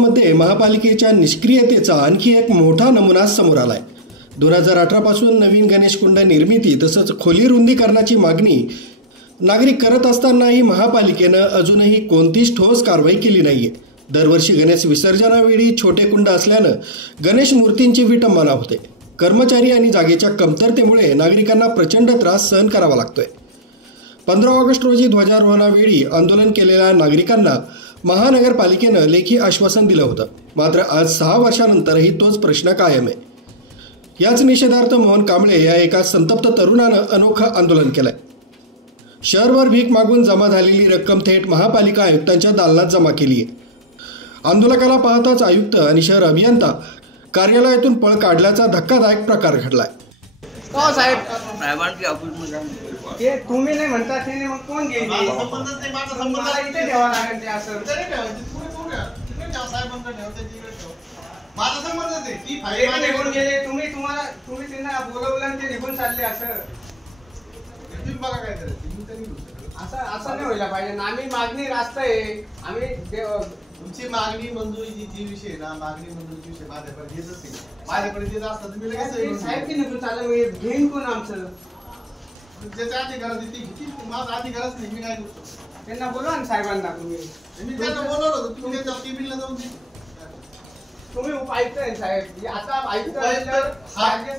मालेगावमध्ये महापालिकेच्या निष्क्रियतेचा आणखी एक मोठा नमुना समोर आलाय। 2018 पासून नवीन गणेश कुंड निर्मिती तसंच खोली रुंदीकरणाची मागणी नागरिक करत असतानाही महापालिकेनं अजूनही कोणतीच ठोस कारवाई केली नाहीये। दरवर्षी गणेश विसर्जनावेळी छोटे कुंड असल्यानं गणेश मूर्तींची विटंबना होते। कर्मचारी आणि जागेच्या कमतरतेमुळे नागरिकांना प्रचंड त्रास सहन करावा लागतोय। 15 ऑगस्ट रोजी ध्वजारोहणावेळी आंदोलन केलेल्या नागरिकांना महानगरपालिकेनं लेखी आश्वासन दिलं होतं, मात्र आज 6 वर्षांनंतरही तोच प्रश्न कायम आहे। याच निषेधार्थ मोहन कांबळे या एका संतप्त तरुणानं अनोखं आंदोलन केलंय। शहरभर भीक मागून जमा झालेली रक्कम थेट महापालिका आयुक्तांच्या दालनात जमा केली आहे। आंदोलकाला पाहताच आयुक्त आणि शहर अभियंता कार्यालयातून पळ काढल्याचा धक्कादायक प्रकार घडलाय। का साहेब साहेबांची ऑफिसमध्ये ते तुम्ही नाही म्हणता ते नाही, मग कोण घेईल? संबंधच नाही, माझा संबंध इथे ठेवा लागेल। ते असं तरी ठेवायची, तिकडे ठेवा साहेबांकडे ठेवा, त्याची इकडे ठेवा। माझा संबंध नाही, ती फाईल निघून गेले, तुम्ही त्यांना बोलवलं आणि ते निघून चालले। असं तुम्ही बघा काय करायचं, मी तरी असं नाही व्हायला पाहिजे ना। आम्ही मागणी रास्त आहे, आम्ही तुमची मागणी मंजुरीची जी विषय ना, मागणी मंजुरीची विषय माझ्याकडे येतच नाही। माझ्याकडे येत असतात तुम्ही लगेच साहेब की निघून चाललं, मी घेईन कोण आमचं? ज्याच्या अधिकारात ती घेतली, माझा अधिकारच नाही, मी काय करतो? त्यांना बोलवा ना साहेबांना। मी त्यांना बोलवलं होतं, तुम्ही त्याच्या टीव्हीला जाऊन तुम्ही उपायुक्त आहे साहेब, आता आयुक्त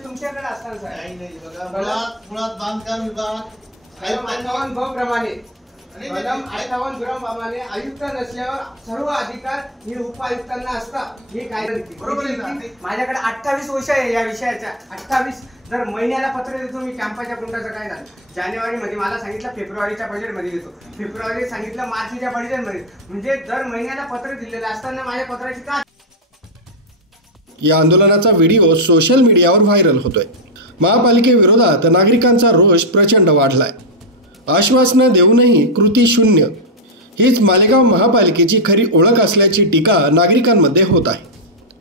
तुमच्याकडे असतात साहेब। नाही बघा, मुळात बांधकाम विभाग 58 ब प्रमाणे 58 प्रमाणे आयुक्त नसल्यावर सर्व अधिकार हे उपायुक्तांना असतात। हे काय बरोबर आहे? माझ्याकडे 28 वर्ष आहे या विषयाच्या, 28। जर महिन्याला पत्र देतो मी कॅम्पाच्या कुंडाचं काय झालं, जानेवारीमध्ये मला सांगितलं फेब्रुवारीच्या बजेटमध्ये देतो, फेब्रुवारी सांगितलं मार्चच्या बजेटमध्ये, म्हणजे दर महिन्याला पत्र दिलेलं असताना माझ्या पत्राची का? या आंदोलनाचा व्हिडिओ सोशल मीडियावर व्हायरल होतोय। महापालिकेविरोधात नागरिकांचा रोष प्रचंड वाढलाय। आश्वासनं देऊनही कृती शून्य, हीच मालेगाव महापालिकेची खरी ओळख असल्याची टीका नागरिकांमध्ये होत आहे।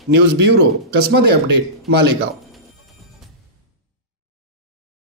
न्यूज ब्युरो, कसमध्ये अपडेट, मालेगाव।